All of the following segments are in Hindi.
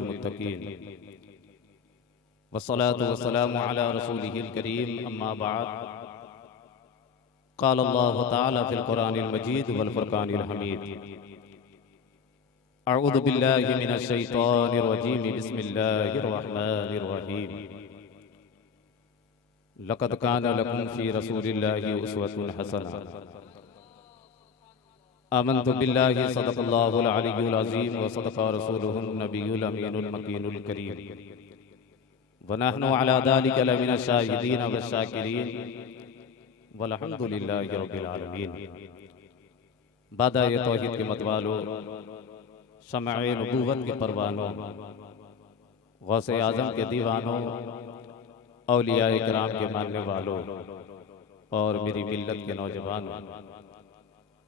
मुत्तकीन वस्सलातु वस्सलामु अला रसूलिहिल करीम अम्मा बाद क़ाल अल्लाहु तआला फ़िल क़ुरानिल मजीद वल फ़ुरक़ानिल हमीद अऊज़ु बिल्लाहि मिनश शैतानिर रजीम बिस्मिल्लाहिर रहमानिर रहीम लक़द कान लकुम फ़ी रसूलिल्लाहि उस्वतुन हसना आमन्तु बिल्लाहि सदक़ल्लाहुल अलियुल अज़ीम व सदक़ा रसूलुहुन नबियुल अमीनुल मकीनुल करीम व नहनु अला ज़ालिका लमिनश शाहिदीन व शाकिरीन वल्हम्दुलिल्लाहि रब्बिल आलमीन। बादाए तौहीद के मतवालों, शमए नबूवत के परवानों, गौसे आज़म के दीवानों, औलियाए किराम के मानने वालों और मेरी मिल्लत के नौजवानों,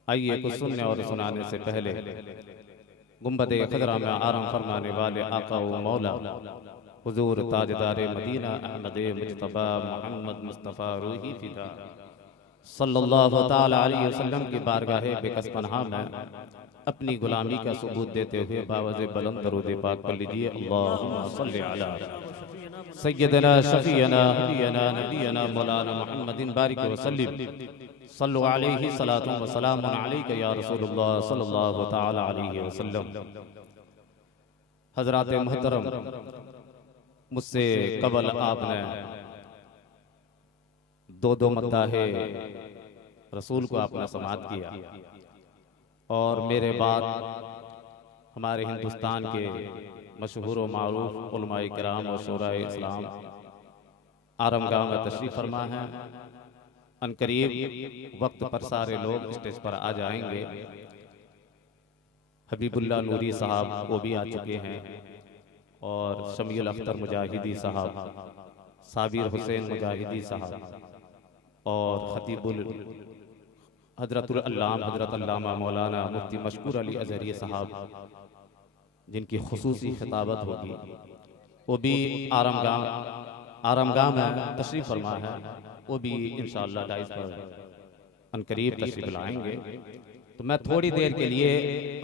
आइए कुछ सुनने और सुनाने से पहले गुंबदे खदरा में आराम फरमाने वाले आका व मौला हुजूर ताजदारे मदीना अहमद मुज्तबा मोहम्मद मुस्तफ़ा रूही फिदा सल्लल्लाहु ताला अलैहि वसल्लम की बारगाहे बेकस पनाह में अपनी गुलामी का सबूत देते हुए बावज़े बुलंद दरूद पाक पढ़ लीजिए। अल्लाहुम्मा सल्लि अला सय्यदना शफीअना हदीना नबीना मौलाना मुहम्मदिन बारिक व सल्लिम सल्लु अलैहि सलातु व सलामुन अलैका या रसूलुल्लाह सल्लल्लाहु ताला अलैहि वसल्लम। हज़रात मुहतरम, मुझसे कबल आपने दो मत्ताहे रसूल को आपने समाअत किया और मेरे बाद हमारे हिंदुस्तान के मशहूर व मारूफ उलमाए किराम और शोराए इस्लाम आरामगाह में तशरीफ़ फरमा है। अनकरीब वक्त पर सारे लोग स्टेज पर आ जाएंगे। हबीबुल्लाह नूरी साहब वो भी आ चुके हैं और शमीउल अख्तर मुजाहिदी साहब, साबिर हुसैन मुजाहिदी साहब और खतीबुल हजरतुल अल्लामा हजरत अल्लामा मौलाना मुफ्ती मशकूर अली अज़हरी साहब, जिनकी खुसूसी खिताबत होगी, वो भी आरामगाह में तशरीफ़ फरमा है। वो भी इंशाअल्लाह डाइस पर अनकरीब तशरीफ़ लाएंगे। तो मैं थोड़ी देर के लिए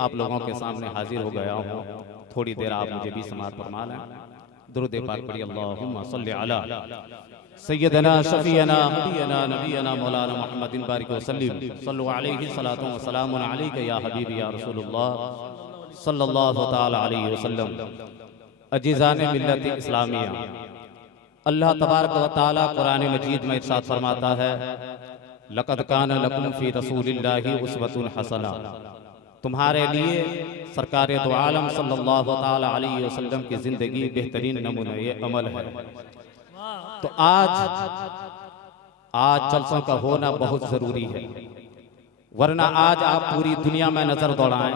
आप लोगों के सामने हाजिर हो गया हूँ। थोड़ी देर आप मुझे भी समाअत फरमा लें। दुरूद पाक पढ़िए। अल्लाहुम्मा सल्लि अला सय्यदना शफीअना हदीना नबीना मौलाना मुहम्मदिन बारिक व सल्लिम सल्लु अलैहि सलातु व सलामुन अलैका या हबीबी या रसूलुल्लाह सल्लल्लाहु ताला अलैहि वसल्लम। अजीज़ान मिल्लत इस्लामिया, अल्लाह तबारक व तआला कुरान मजीद में इरशाद फरमाता है, लक़द कान लकुम फ़ी रसूलिल्लाहि उस्वतुन हसना। तुम्हारे लिए सरकार दो आलम सल्लल्लाहु ताला अलैहि वसल्लम की जिंदगी बेहतरीन नमूने अमल है। तो आज जलसों का होना बहुत जरूरी है, वरना आज आप पूरी दुनिया में नजर दौड़ाएं,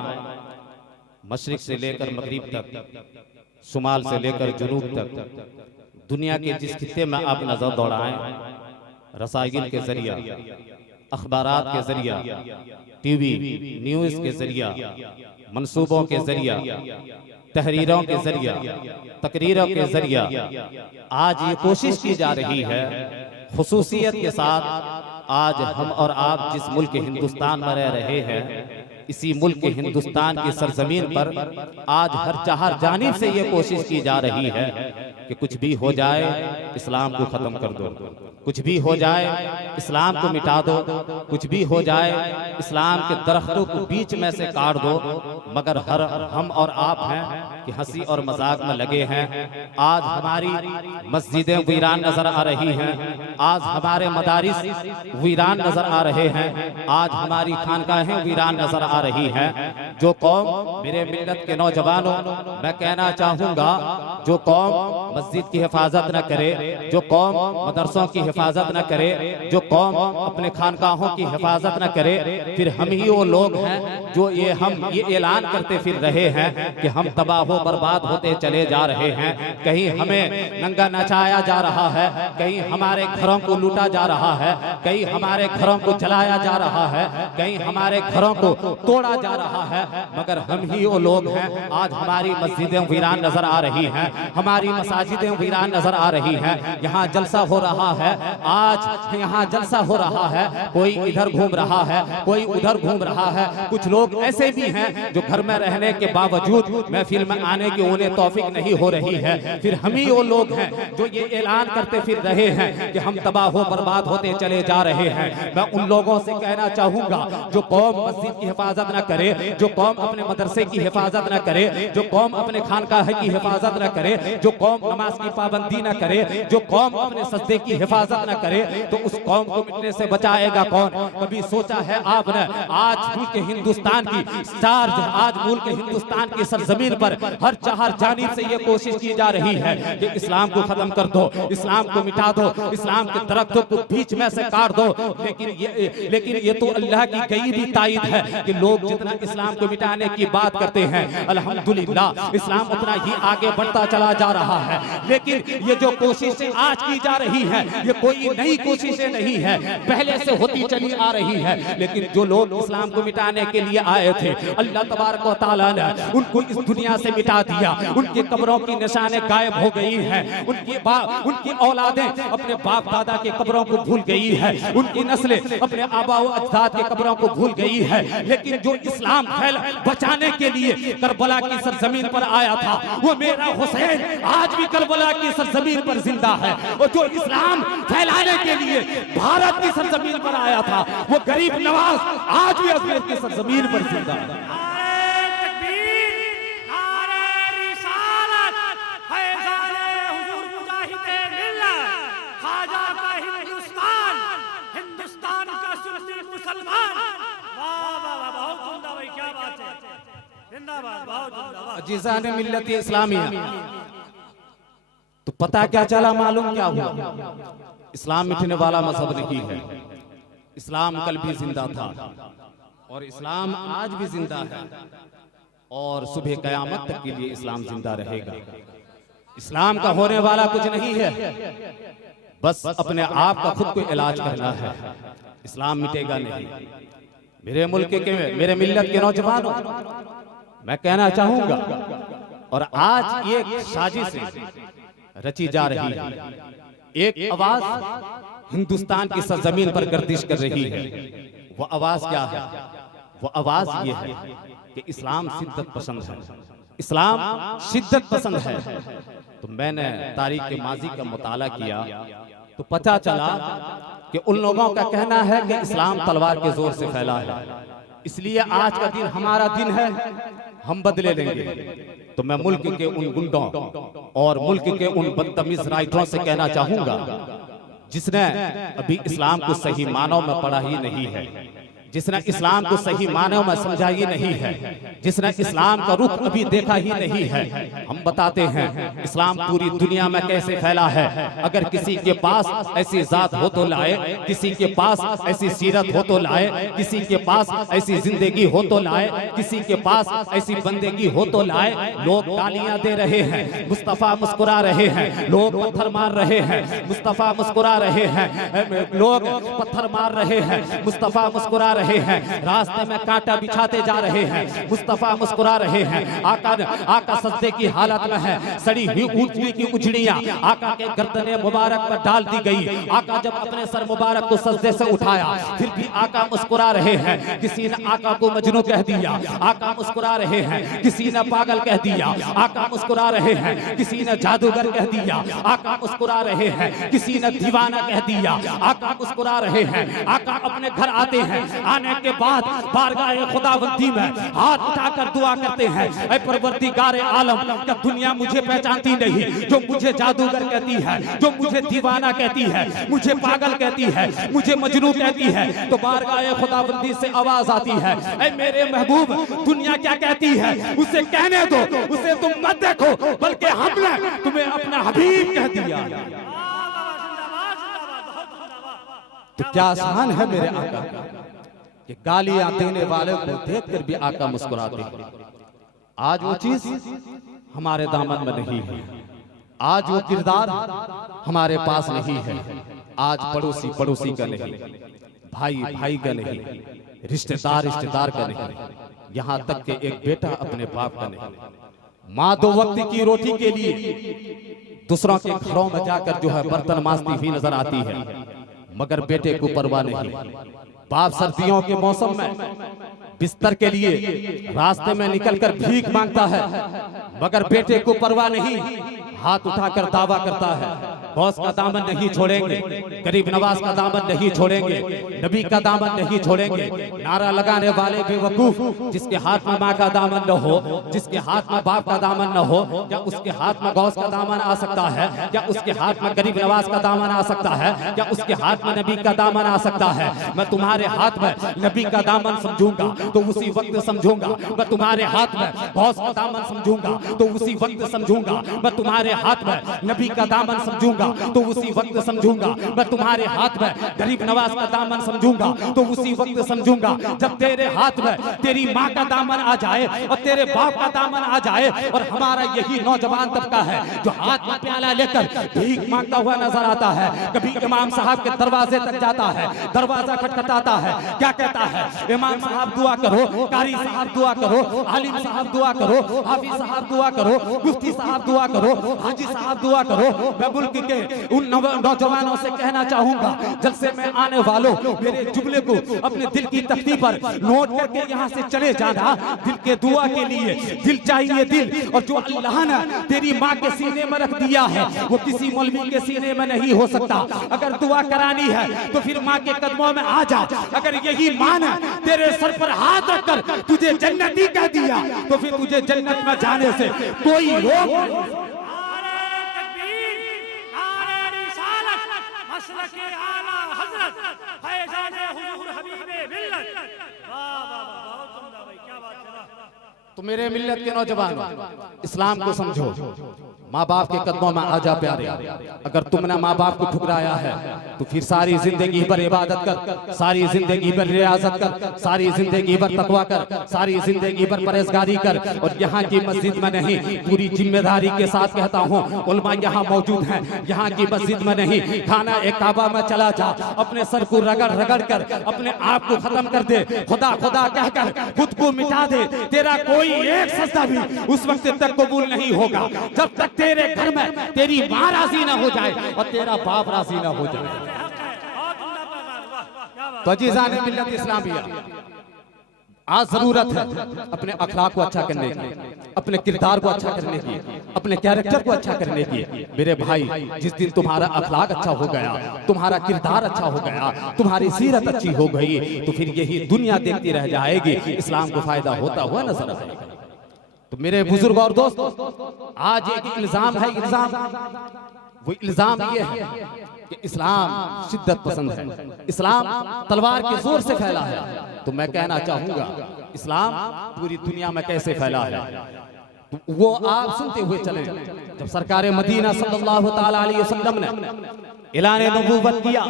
मशरिक से लेकर मगरिब तक, शुमाल से लेकर जुनूब तक, दुनिया के जिस खित्ते में आप नजर दौड़ाएं, रसाइल के जरिया, अखबारात के जरिया, टीवी न्यूज़ के जरिया, मंसूबों के जरिया, तहरीरों के जरिया, तकरीरों के जरिया आज ये कोशिश की जा रही है, खुसूसियत के साथ आज हम और आप जिस मुल्क हिंदुस्तान में रह रहे हैं, इसी मुल्क हिंदुस्तान की सरजमीन पर आज हर जानिब से ये कोशिश की जा रही है कि कुछ भी हो जाए इस्लाम को ख़त्म कर दो, कुछ भी हो जाए इस्लाम को मिटा दो, कुछ भी हो जाए इस्लाम के दरख्तों को बीच में से काट दो। मगर हम और आप हैं कि हंसी और मजाक में लगे हैं। आज हमारी मस्जिदें वीरान नजर आ रही हैं, आज हमारे मदारिस वीरान नजर आ रहे हैं, आज हमारी खानकाहें वीरान नजर आ रही हैं। जो कौम, मेरे मिल्लत के नौजवानों, मैं कहना चाहूँगा, जो कौम मस्जिद की हिफाजत न करे, जो कौम मदरसों की हिफाजत न करे, जो कौम अपने खानकाहों की हिफाजत न करे, फिर हम ही वो लोग हैं जो ये ऐलान करते फिर रहे हैं कि हम तबाह बर्बाद होते चले जा रहे हैं। कहीं हमें नंगा नचाया जा रहा है, कहीं हमारे घरों को लूटा जा रहा है, कहीं हमारे घरों को जलाया जा रहा है, कहीं हमारे घरों को तोड़ा जा रहा है। मगर हम ही वो लोग हैं, आज हमारी मस्जिदें वीरान नजर आ रही हैं, हमारी मसाजिदें वीरान नजर आ रही हैं। यहाँ जलसा हो रहा है, आज यहाँ जलसा हो रहा है, कोई इधर घूम रहा है, कोई उधर घूम रहा है। कुछ लोग ऐसे भी हैं जो घर में रहने के बावजूद महफिल में आने की उन्हें तौफीक नहीं हो रही है, फिर हम ही वो लोग हैं जो ये ऐलान करते फिर रहे हैं कि हम तबाह हो बर्बाद होते चले जा रहे हैं। मैं उन लोगों से कहना चाहूंगा जो कौम मस्जिद की हिफाजत न करे, जो कौम अपने मदरसे की हिफाजत न करे, जो कौम अपने खानकाह की हिफाजत न करे, जो कौम नमाज की पाबंदी न करे, जो कौम अपने सजदे की हिफाजत न करे, तो उस कौम को मिटने से बचाएगा कौन? कभी सोचा है आपने? आज मुल्क हिंदुस्तान की आज मुल्क हिंदुस्तान की सरजमीन पर हर चार जानिब से ये कोशिश की जा रही है कि इस्लाम को खत्म कर दो, इस्लाम को मिटा दो, इस्लाम के दरख्तों को बीच में से काट दो। लेकिन ये तो अल्लाह की गई भी तायद है कि लोग जितना इस्लाम को मिटाने की बात करते हैं, अल्हम्दुलिल्लाह इस्लाम उतना ही आगे बढ़ता चला जा रहा है। लेकिन ये जो कोशिशें आज की जा रही है, ये कोई नई कोशिशें नहीं है, पहले से होती चली आ रही है। लेकिन जो लोग इस्लाम को मिटाने के लिए आए थे, अल्लाह तबारक व तआला ने उनको इस दुनिया से मिटा दिया। उनकी कब्रों की निशानें गायब हो गई हैं, उनकी औलादें अपने बाप दादा के कब्रों को भूल गई है, उनकी नस्लें अपने आबा व अजदाद के कब्रों को भूल गई है। लेकिन जो इस्लाम फैल बचाने के लिए करबला की सरजमीन पर आया था, वो मेरा हुसैन आज भी करबला की सरजमीन पर जिंदा है। और जो इस्लाम फैलाने के लिए भारत की सरजमीन पर आया था, वो गरीब नवाज आज भी अजमेर की सरजमीन पर जिंदा है। अजीज़ान मिल्लत इस्लामिया, तो पता क्या चला, मालूम क्या हुआ? इस्लाम मिटने वाला मजहब नहीं है। इस्लाम कल भी जिंदा था और इस्लाम आज भी जिंदा है और सुबह कयामत तक के लिए इस्लाम जिंदा रहेगा। इस्लाम का होने वाला कुछ नहीं है, बस अपने आप का खुद को इलाज करना है। इस्लाम मिटेगा नहीं। मेरे मुल्क के मेरे मिल्लत के नौजवानों, मैं कहना चाहूंगा, और आज एक साजिश रची जा रही है, एक आवाज हिंदुस्तान की सरजमीन पर गर्दिश कर रही है। वो आवाज क्या है? वो आवाज ये है कि इस्लाम शिद्दत पसंद है, इस्लाम शिद्दत पसंद है। तो मैंने तारीख के माजी का मुताला किया तो पता चला कि उन लोगों का कहना है कि इस्लाम तलवार के जोर से फैला है, इसलिए आज का दिन हमारा दिन है, हम बदले लेंगे। तो मैं मुल्क के उन गुंडों और मुल्क के उन बदतमीज राइटरों से कहना चाहूंगा जिसने अभी इस्लाम को सही मानों में पढ़ा ही नहीं है, जिसने इस्लाम को सही मानों में समझा ही नहीं है, जिसने इस्लाम का रुख अभी देखा ही नहीं है। हम बताते हैं इस्लाम पूरी दुनिया में कैसे फैला है। अगर किसी के पास ऐसी जात हो तो लाए, किसी के पास ऐसी सीरत हो तो लाए, किसी के पास ऐसी जिंदगी हो तो लाए, किसी के पास ऐसी बंदगी हो तो लाए। लोग गालियां दे रहे हैं, मुस्तफा मुस्कुरा रहे हैं, लोग पत्थर मार रहे हैं, मुस्तफा मुस्कुरा रहे हैं, लोग पत्थर मार रहे हैं, मुस्तफा मुस्कुरा रहे हैं, रास्ते में कांटा बिछाते जा रहे हैं, मुस्तफा मुस्कुरा रहे हैं। आका सजदे की हालत में है, सड़ी हुई ऊंटनी की उजड़ियां आका के गर्दने मुबारक पर डाल दी गई। आका जब अपने सर मुबारक को सजदे से उठाया, फिर भी आका मुस्कुरा रहे हैं। किसी ने आका को मजनू कह दिया, आका मुस्कुरा रहे हैं। किसी ने पागल कह दिया, आका मुस्कुरा रहे हैं। किसी ने जादूगर कह दिया, आका मुस्कुरा रहे हैं। किसी ने दीवाना कह दिया, आका मुस्कुरा रहे हैं। आका अपने घर आते हैं, आने के बाद बारगाह खुदावंदी में हाथ उठाकर दुआ करते हैं, ऐ परवरदिगार आलम, क्या दुनिया मुझे पहचानती नहीं? जो मुझे जादूगर कहती है, जो मुझे दीवाना कहती है, मुझे पागल कहती है, मुझे मजनू कहती है, तो बारगाह खुदावंदी से आवाज आती है, ऐ मेरे महबूब, दुनिया क्या कहती है उसे कहने दो, उसे तुम मत देखो, बल्कि हमने तुम्हें अपना हबीब कह दिया। तो क्या आसान है मेरे आका कि गालियां देने वाले को देखकर भी आका मुस्कुराते हैं। आज वो चीज हमारे दामन में नहीं है, आज वो किरदार हमारे पास नहीं है। आज पड़ोसी पड़ोसी का नहीं, भाई भाई का नहीं, रिश्तेदार रिश्तेदार का नहीं, यहाँ तक कि एक बेटा अपने बाप का नहीं। माँ दो वक्त की रोटी के लिए दूसरों के घरों में जाकर जो है बर्तन मांजती हुई नजर आती है, मगर बेटे को परवाह नहीं। बाप सर्दियों के मौसम में बिस्तर के लिए रास्ते में निकलकर भीख मांगता है, मगर बेटे को परवाह नहीं, हाथ उठाकर दावा करता है गौस का दामन नहीं छोड़ेंगे, गरीब नवाज का दामन नहीं छोड़ेंगे, नबी का दामन नहीं छोड़ेंगे। नारा लगाने वाले बेवकूफ, जिसके हाथ में माँ का दामन न हो, जिसके हाथ में बाप का दामन न हो, क्या उसके हाथ में गौस का दामन आ सकता है? क्या उसके हाथ में गरीब नवाज का दामन आ सकता है? क्या उसके हाथ में नबी का दामन आ सकता है? मैं तुम्हारे हाथ में नबी का दामन समझूंगा तो उसी वक्त समझूंगा, मैं तुम्हारे हाथ में गौस का दामन समझूंगा तो उसी वक्त समझूंगा, मैं तुम्हारे हाथ में नबी का दामन समझूंगा तो उसी वक्त समझूंगा, मैं तुम्हारे हाथ में गरीब नवाज का दामन समझूंगा तो उसी वक्त समझूंगा। जब तेरे हाथ में तेरी माँ का दामन आ जाए और तेरे बाप का दामन आ जाए, और हमारा यही नौजवान तबका है जो हाथ में प्याला लेकर भीख मांगता हुआ नजर आता है, कभी इमाम साहब के दरवाजे तक जाता है, दरवाजा खटखटाता है, क्या कहता है? इमाम साहब दुआ करो, कारी साहब दुआ करो, आलिम साहब दुआ करो, हाफिज साहब दुआ करो, मुफ्ती साहब दुआ करो, हाजी साहब दुआ करो। मैं मुल्क के उन नौजवानों से कहना चाहूंगा, जलसे में आने वालों मेरे जुमले को अपने दिल की तख्ती पर नोट करके यहाँ से चले जाना। दिल के दुआ के लिए दिल चाहिए दिल, और जो अल्लाह ने तेरी माँ के सीने में रख दिया है वो किसी मौलवी के सीने में नहीं हो सकता। अगर दुआ करानी है तो फिर माँ के कदमों में आ जा। अगर यही माँ ने तेरे सर पर हाथ रखकर तुझे जन्नती कह दिया तो फिर तुझे जन्नत में जाने से कोई रोक। तो मेरे मिल्लत के नौजवान, इस्लाम को समझो, माँ बाप के कदमों में आ जा प्यारे। अगर तुमने माँ बाप को ठुकराया है तो फिर सारी जिंदगी भर इबादत कर, सारी जिंदगी भर रियाजत कर, सारी जिंदगी भर तकवा कर, सारी जिंदगी भर परहेजगारी कर। और यहाँ की मस्जिद में नहीं, पूरी जिम्मेदारी के साथ कहता हूँ, उलमा यहाँ मौजूद हैं, यहाँ की मस्जिद में नहीं, खाना एक काबा में चला जा, अपने सर को रगड़ रगड़ कर अपने आप को खत्म कर दे, खुदा खुदा कहकर खुद को मिटा दे। तेरा कोई एक सजदा भी उस वक्त तक कबूल नहीं होगा जब तक तेरे घर में तेरी माँ राजी ना हो जाए और तेरा बाप राजी ना हो जाए। तो अजीज़ान मिल्लत इस्लामिया, आज जरूरत है अपने अखलाक को अच्छा करने की, अपने किरदार को अच्छा करने की, अपने कैरेक्टर को अच्छा करने की। मेरे भाई, जिस दिन तुम्हारा अखलाक अच्छा हो गया, तुम्हारा किरदार अच्छा हो गया, तुम्हारी सीरत अच्छी हो गई, तो फिर यही दुनिया देखती रह जाएगी, इस्लाम को फायदा होता हुआ नजर आएगा। तो मेरे बुजुर्ग और दोस्त, आज एक इल्जाम है, वो इल्जाम ये है कि इस्लाम शिद्दत पसंद है, इस्लाम तलवार के जोर से फैला है। तो मैं कहना चाहूंगा, इस्लाम पूरी दुनिया में कैसे फैला है तो वो आप सुनते हुए चले। जब सरकार मदीना सल्लल्लाहु ताला अलैहि वसल्लम ने ऐलान नबूवत किया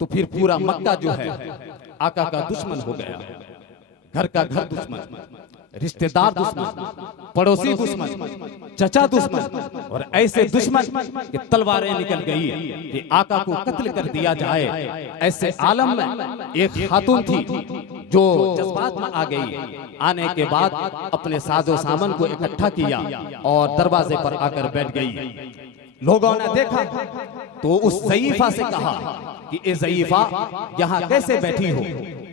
तो फिर पूरा मक्का जो है आका का दुश्मन हो गया, घर का घर दुश्मन, रिश्तेदार दुश्मन, पड़ोसी दुश्मन, चचा दुश्मन, और ऐसे दुश्मन कि तलवारें निकल गई कि आका को कत्ल कर दिया जाए। ऐसे आलम में एक खातून थी जो जज्बात में आ गई। आने के बाद अपने साजो सामान को इकट्ठा किया और दरवाजे पर आकर बैठ गई। लोगों ने देखा तो उस ज़ईफा से कहा कि ए ज़ईफा, यहाँ कैसे बैठी हो?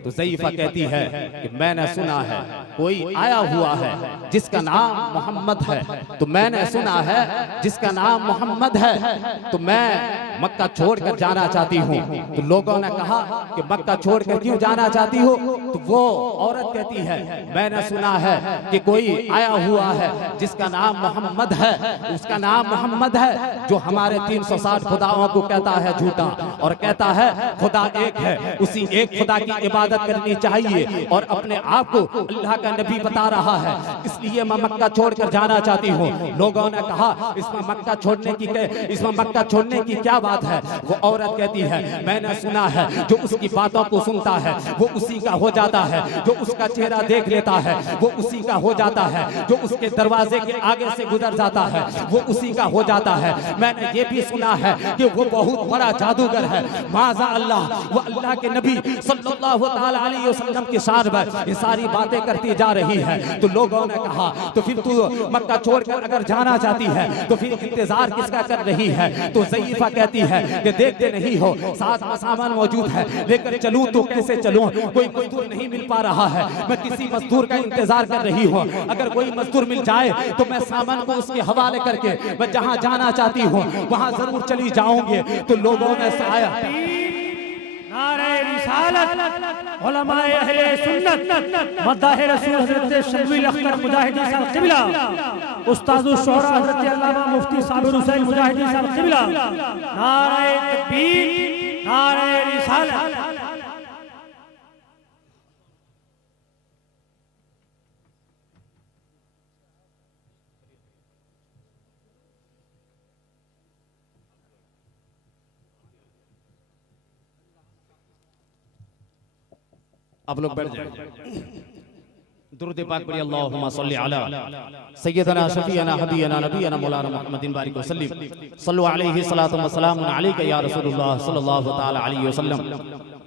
तो ज़ईफा कहती है कि मैंने सुना है कोई आया हुआ है जिसका नाम मोहम्मद है, तो मैंने सुना है जिसका नाम मोहम्मद है, तो मैं मक्का छोड़कर जाना चाहती हूँ। तो लोगों ने कहा कि मक्का छोड़कर क्यों जाना चाहती हो? तो वो औरत कहती है मैंने सुना है कि कोई आया हुआ है जिसका नाम मोहम्मद है, उसका नाम मोहम्मद है, जो हमारे 360 खुदाओं को कहता है झूठा, और कहता है खुदा एक है, उसी एक खुदा की इबादत करनी चाहिए, और अपने आप को अल्लाह का नबी बता रहा है, इसलिए मैं मक्का छोड़कर जाना चाहती हूँ। लोगों ने कहा इसमें मक्का छोड़ने की क्या बात है? वो औरत कहती है मैंने सुना है जो उसकी बातों को सुनता है वो उसी का हो जाता है, जो उसका चेहरा देख लेता है वो उसी का हो जाता है, जो उसके दरवाजे के आगे से गुजर जाता है वो उसी का हो जाता है। मैंने ये भी सुना है कि वो बहुत बड़ा जादूगर है, माज़ा अल्लाह, वो अल्लाह के नबी सल्लल्लाहु ताला अलैहि वसल्लम की शान में ये सारी बातें करती जा रही है। तो लोगों ने कहा तो फिर तू मक्का छोड़कर अगर जाना चाहती है तो फिर इंतजार किसका कर रही है? तो ज़ईफा कहती है कि देखते नहीं हो साथ में सामान मौजूद है, लेकर चलूं तो कैसे चलूं? कोई मजदूर नहीं मिल पा रहा है, मैं किसी मजदूर का इंतजार कर रही हूँ। अगर कोई मजदूर मिल जाए तो मैं सामान को उसके हवाले करके मैं जहाँ जाना चाहती हूँ वहाँ जरूर चली जाऊंगी। तो लोगों ने आया नारे रिसालत उलमाए अहले सुन्नत मद्दाह रसूल हज़रत शबील अख्तर मुजाहिदी साहब क़िबला उस्तादुल शुअरा हज़रत अल्लामा मुफ्ती साबिर हुसैन मुजाहिदी साहब क़िबला नारे तकबीर नारे रिसालत। आप लोग बैठ जाएं। दुरूद पाक पढ़िए अल्लाहुम्मा सल्ली अला सय्यदना शफीअना हबीबना नबीना मौलाना मुहम्मदिन बारिक वसल्लम सल्लु अलैहि सलातु व सलामुन अलैका या रसूलुल्लाह सल्लल्लाहु तआला अलैहि वसल्लम।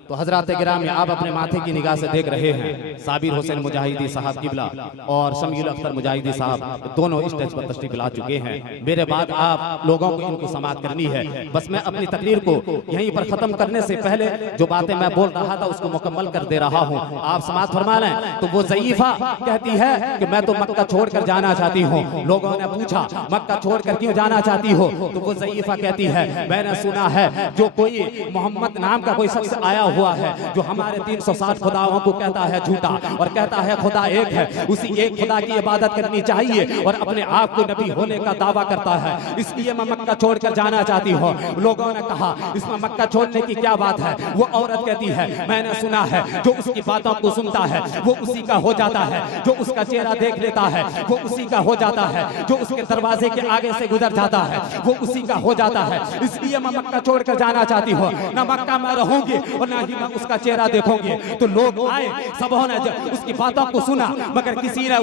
तो हजरात गिराम आप अपने माथे की निगाह से देख रहे हैं साबिर हुसैन मुजाहिदी साहब किबला और शमीउल अख्तर मुजाहिदी साहब दोनों स्टेज पर तशरीफ ला चुके हैं। मेरे बाद आप लोगों को इनको समाअत करनी है। बस मैं अपनी तकरीर को यहीं पर खत्म करने से पहले जो बातें मैं बोल रहा था उसको मुकम्मल कर दे रहा हूँ, आप समाअत फरमा लें। तो वो ज़ईफा कहती है कि मैं तो मक्का छोड़कर जाना चाहती हूँ। लोगों ने पूछा मक्का छोड़कर क्यों जाना चाहती हो? तो वो ज़ईफा कहती है मैंने सुना है जो कोई मोहम्मद नाम का कोई शख्स आया हुआ है जो हमारे 360 खुदाओं को कहता है झूठा और कहता है खुदा एक है, उसी एक खुदा की इबादत करनी चाहिए और अपने आप को नबी होने का दावा करता है, इसलिए मैं मक्का छोड़कर जाना चाहती हूँ। लोगों ने कहा इसमें मक्का छोड़ने की क्या बात है? वो औरत कहती है मैंने सुना है जो उसकी बातों को सुनता है वो उसी का हो जाता है, जो उसका चेहरा देख लेता है वो उसी का हो जाता है, जो उसके दरवाजे के आगे से गुजर जाता है वो उसी का हो जाता है, इसलिए मैं मक्का छोड़कर जाना चाहती हूँ। ना मक्का में रहूंगी और ना ही मैं उसका चेहरा देखोगे। तो लोग आए, सबों ने उसकी बातों को सुना मगर किसी ने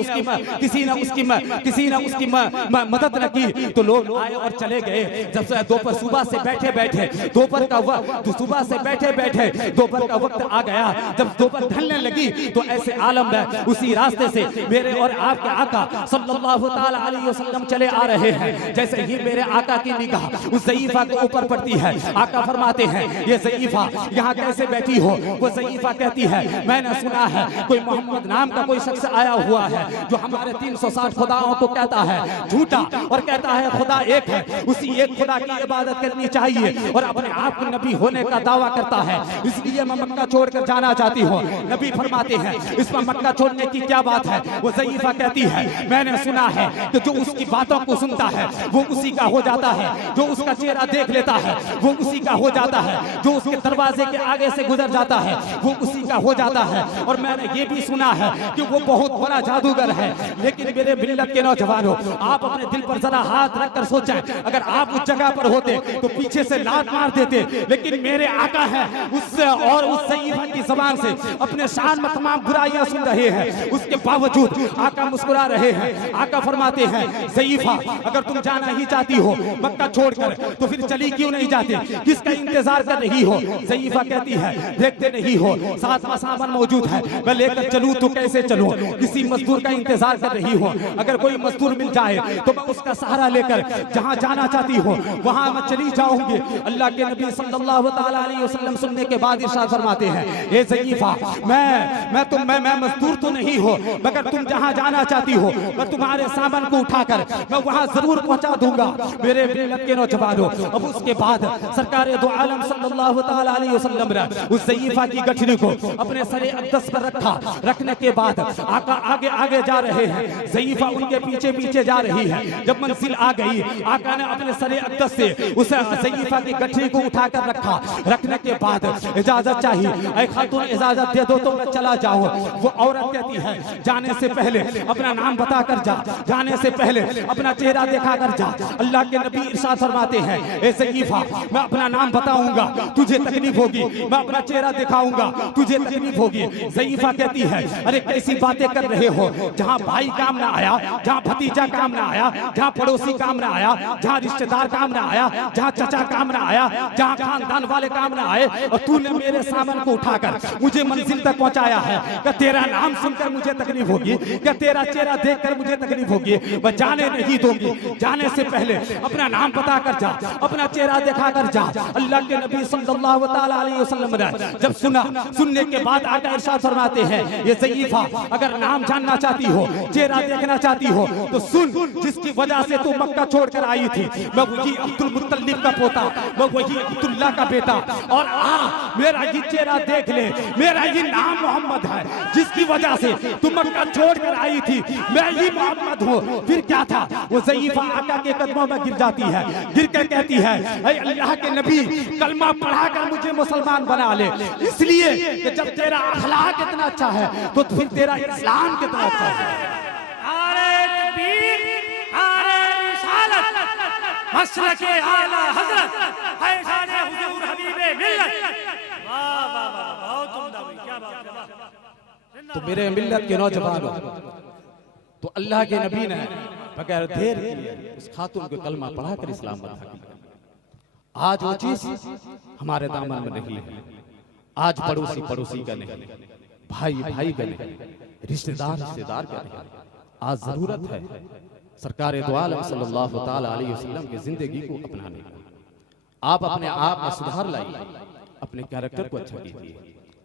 उसकी मदद न की। तो लोग आए और चले गए। जब से दोपहर सुबह से बैठे बैठे दोपहर का वक्त सुबह से बैठे बैठे दोपहर का वक्त आ गया। जब दोपहर ढलने लगी तो ऐसे आलम में उसी रास्ते से मेरे और आपके आका सल्लल्लाहु ताला अलैहि वसल्लम चले आ रहे हैं। जैसे ही मेरे आका की निगाह उस ज़ईफा के ऊपर पड़ती है, आका फरमाते हैं ये ज़ईफा यहाँ कैसे बैठी हो? वो ज़ईफा कहती है मैंने सुना है कोई मोहम्मद नाम का कोई शख्स आया हुआ है जो हमारे 360 खुदाओं को कहता है झूठा और कहता है खुदा एक है, उसी एक खुदा की इबादत करनी चाहिए और अपने आप को नबी होने का दावा करता है, इसलिए मैं मक्का छोड़कर जाना चाहती हूँ। नबी फरमाते हैं इसमें मक्का छोड़ने की क्या बात है? वो ज़ईफा कहती है मैंने सुना है कि जो उसकी बातों को सुनता है वो उसी का हो जाता है, जो उसका चेहरा देख लेता है वो उसी का हो जाता है, जो उसके दरवाजे के आगे से गुजर जाता है वो उसी का हो जाता है। और मैंने ये भी सुना है कि वो बहुत बड़ा जादूगर है। लेकिन मेरे मिल्लत के नौजवानों, आप अपने दिल पर जरा हाथ रखकर सोचें, अगर आप उस जगह पर होते तो पीछे से लात मार देते। लेकिन मेरे आका है उससे और उस ज़ईफा की ज़बान से अपने शान में तमाम बुराइयां सुन रहे हैं, उसके बावजूद आका मुस्कुरा रहे हैं। आका फरमाते हैं ज़ईफा अगर तुम जाना ही चाहती हो मक्का छोड़कर तो फिर चली क्यों नहीं जाती? किसका इंतजार कर रही हो? ज़ईफा कहती है देखते नहीं हो साथ में सामान मौजूद है, मैं लेकर चलूं तो कैसे चलूं? किसी मजदूर का इंतजार कर रही हो, अगर कोई मजदूर मिल जाए तो मैं उसका सहारा लेकर जहां जाना चाहती हूं वहां मैं चली जाऊंगी। अल्लाह के नबी सल्लल्लाहु ताला अलैहि वसल्लम सुनने के बाद इरशाद फरमाते हैं ए ज़ईफा मैं मजदूर तो नहीं हो मगर तुम जहां जाना चाहती हो मैं तुम्हारे सामान को उठाकर मैं वहां जरूर पहुंचा दूंगा। मेरे मिल्लत के नौजवानों, अब उसके बाद सरकार दो आलम सल्लल्लाहु ताला अलैहि वसल्लम ने उस ज़ईफा की गठरी को अपने सरे अक़दस पर रखा। रखने के बाद आका आगे आगे जा रहे हैं, ज़ईफा उनके पीछे पीछे जा रही है। जब मंजिल आ गई आका ने अपने सरे अक़दस से उस ज़ईफा की गठरी को उठाकर रखा। रखने के बाद इजाजत चाहिए, ऐ खातून इजाजत दे दो तो मैं चला जाऊं। वो औरत कहती है जाने से पहले अपना नाम बता कर जा, जाने से पहले अपना चेहरा दिखा कर जा। अल्लाह के नबी इरशाद फरमाते हैं ए ज़ईफा मैं अपना नाम बताऊंगा तुझे तकलीफ होगी, मैं अपना चेहरा दिखाऊंगा तुझे तकलीफ होगी। ज़ईफा कहती है अरे कैसी बातें कर रहे हो, जहाँ भाई काम ना आया, जहाँ भतीजा काम ना आया, जहाँ पड़ोसी काम ना आया, जहाँ रिश्तेदार काम ना आया, जहाँ चचा काम ना आया, जहाँ खानदान वाले काम ना आए, और तूने मेरे सामान को उठाकर मुझे मंजिल तक पहुंचाया है। क्या तेरा नाम सुनकर मुझे तकलीफ होगी, क्या तेरा चेहरा देखकर मुझे तकलीफ होगी? वह जाने नहीं दूंगी, जाने से पहले अपना नाम बता कर जा, अपना चेहरा दिखा कर जा। अल्लाह के नबी सल्लल्लाहु ताला अलैहि वसल्लम ने जब सुना, सुनने के बाद आका इरशाद फरमाते हैं ये ज़ईफा अगर नाम जानना चाहती हो, चेहरा देखना चाहती हो तो सुन, जिसकी वजह से तू मक्का छोड़कर आई थी, मैं वही अब्दुल मुत्तलिब का पोता, मैं वही अब्दुल्ला का बेटा, और मेरा ये चेहरा देख ले, मेरा ये नाम मोहम्मद है, जिसकी वजह से तू मक्का छोड़कर आई थी, मैं ही मोहम्मद हूँ। फिर क्या था, वो ज़ईफा आका के कदमों में गिर जाती है, गिर कर कहती है ऐ अल्लाह के नबी कलमा पढ़ाकर मुझे मुसलमान बना ले, इसलिए कि जब तेरा अखलाक इतना अच्छा है तो फिर तेरा इस्लाम कितना अच्छा है। नारे तकबीर, नारे रिसालत, मसलके आला हज़रत, फैज़ाने हुज़ूर हबीबे मिल्लत। वाह वाह वाह, बहुत उम्दा भाई, क्या बात है। तो मेरे मिल्लत के नौजवानों, तो अल्लाह के नबी ने बगैर देर किए उस खातून को कलमा पढ़ाकर इस्लाम बता दिया। आज वो चीज हमारे दामन में नहीं है, आज पड़ोसी पड़ोसी का नहीं, भाई भाई का नहीं, रिश्तेदार रिश्तेदार का नहीं। आज जरूरत है सरकार दो आलम सल्लल्लाहु ताला अलैहि वसल्लम की जिंदगी को अपनाने की। आप अपने आप में सुधार लाइए, अपने कैरेक्टर को अच्छा कीजिए,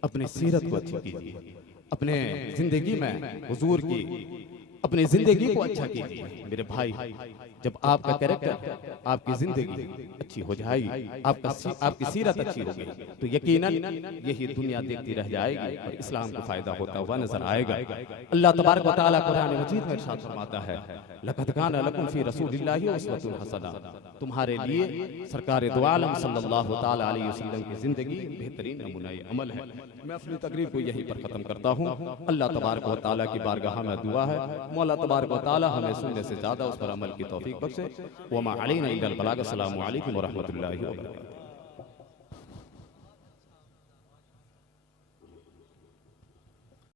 अपनी सीरत को अच्छी कीजिए, अपने जिंदगी में हुजूर की अपनी जिंदगी को अच्छा कीजिए। मेरे भाई, जब आपका कैरेक्टर, आपकी जिंदगी अच्छी हो जाएगी, आपकी सीरत अच्छी होगी, तो यकीनन यही दुनिया देखती रह जाएगी और इस्लाम को फायदा होता हुआ नजर आएगा। अल्लाह तबारक व तआला कुरान मजीद में इरशाद फरमाता है लक़द काना लकुम फी रसूलिल्लाहि उस्वतुन हसना, तुम्हारे लिए सरकार दो आलम सल्लल्लाहु ताला अलैहि वसल्लम की जिंदगी बेहतरीन नमूना अमल है। मैं अपनी तकरीर को यहीं पर खत्म करता हूँ। अल्लाह तबारक व तआला की बारगाह में दुआ है, मौला तबारक व तआला हमें सुनने से ज्यादा उस पर अमल की तौफीक बख्शे। वमा अलैना इल्लल बलाग। अस्सलामु अलैकुम व रहमतुल्लाहि व बरकातुहू।